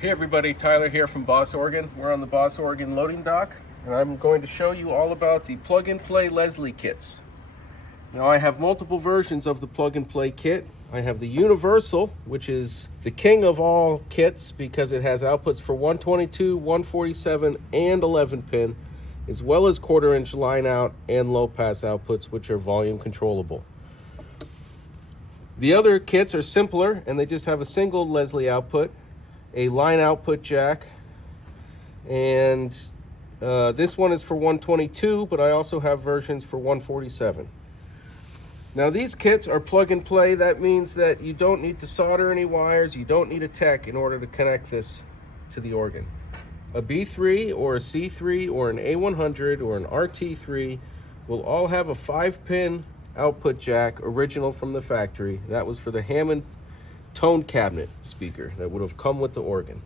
Hey everybody, Tyler here from Boss Organ. We're on the Boss Organ loading dock, and I'm going to show you all about the plug-and-play Leslie kits. Now I have multiple versions of the plug-and-play kit. I have the Universal, which is the king of all kits because it has outputs for 122, 147, and 11 pin, as well as quarter-inch line out and low-pass outputs, which are volume controllable. The other kits are simpler, and they just have a single Leslie output, a line output jack, and this one is for 122, but I also have versions for 147. Now these kits are plug and play. That means that you don't need to solder any wires, you don't need a tech in order to connect this to the organ. A B3 or a C3 or an A100 or an RT3 will all have a 5-pin output jack, original from the factory. That was for the Hammond tone cabinet speaker that would have come with the organ.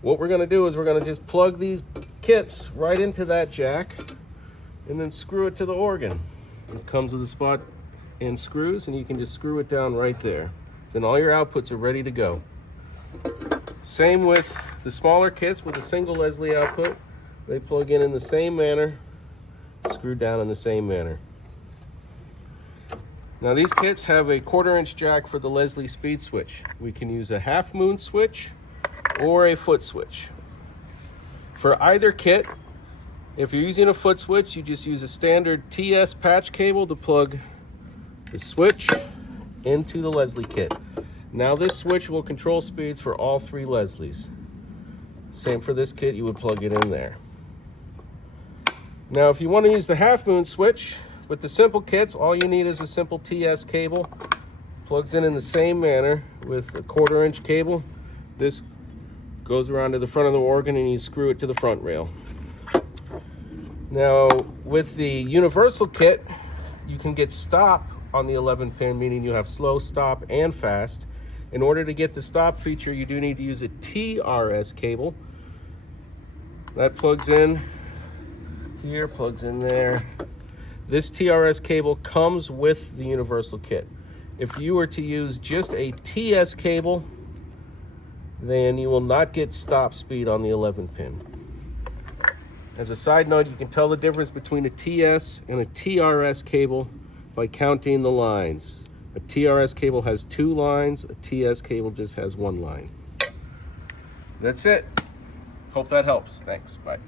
What we're going to do is we're going to just plug these kits right into that jack and then screw it to the organ. It comes with a spot and screws, and you can just screw it down right there. Then all your outputs are ready to go. Same with the smaller kits with a single Leslie output. They plug in the same manner, screw down in the same manner. Now these kits have a quarter-inch jack for the Leslie speed switch. We can use a half-moon switch or a foot switch. For either kit, if you're using a foot switch, you just use a standard TS patch cable to plug the switch into the Leslie kit. Now this switch will control speeds for all 3 Leslies. Same for this kit, you would plug it in there. Now if you want to use the half-moon switch, with the simple kits, all you need is a simple TS cable. Plugs in the same manner with a quarter-inch cable. This goes around to the front of the organ and you screw it to the front rail. Now, with the Universal kit, you can get stop on the 11 pin, meaning you have slow, stop, and fast. In order to get the stop feature, you do need to use a TRS cable. That plugs in here, plugs in there. This TRS cable comes with the Universal kit. If you were to use just a TS cable, then you will not get stop speed on the 11 pin. As a side note, you can tell the difference between a TS and a TRS cable by counting the lines. A TRS cable has 2 lines, a TS cable just has 1 line. That's it. Hope that helps. Thanks. Bye.